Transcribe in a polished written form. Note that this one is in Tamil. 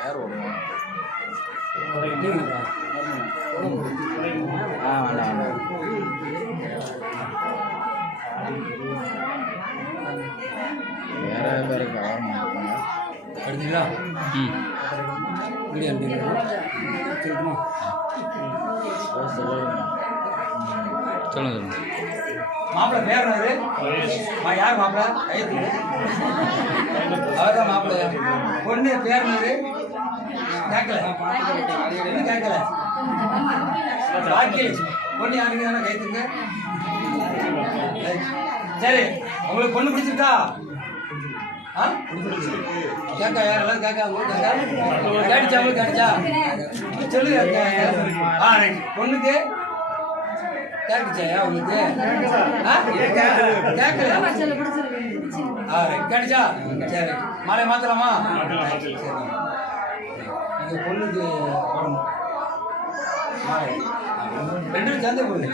யார் ஓடுவோம்? வேண்டாம் வேற பேருக்கு ஆரம்பம் எடுத்துங்களா? வீடியோ சொல்லட்டுமா? சொல்லுங்க. மாப்பிள்ளை பேர் யார் மாப்பிள்ளை? கையெழுத்து அவர்தான் மாப்பிள்ளை. பொண்ணு பேர் கேட்கல இன்னும் கேட்கல. பாக்கி பொண்ணு யாருங்க கைத்துங்க. சரி, உங்களுக்கு பொண்ணு பிடிச்சிருக்கா? கேட்கா யாரெல்லாம் கேட்கா? கேட்டுச்சா? உங்களுக்கு கேட்டுச்சா? சொல்லுங்க. பொண்ணுக்கு கேட்டுச்சாயா உங்களுக்கு? கேட்கல. கேட்டுச்சா? சரி, மாலை மாத்தலாமா? நீங்க பொண்ணுக்கு மாலை ரெண்டும் சேர்ந்து போகுது.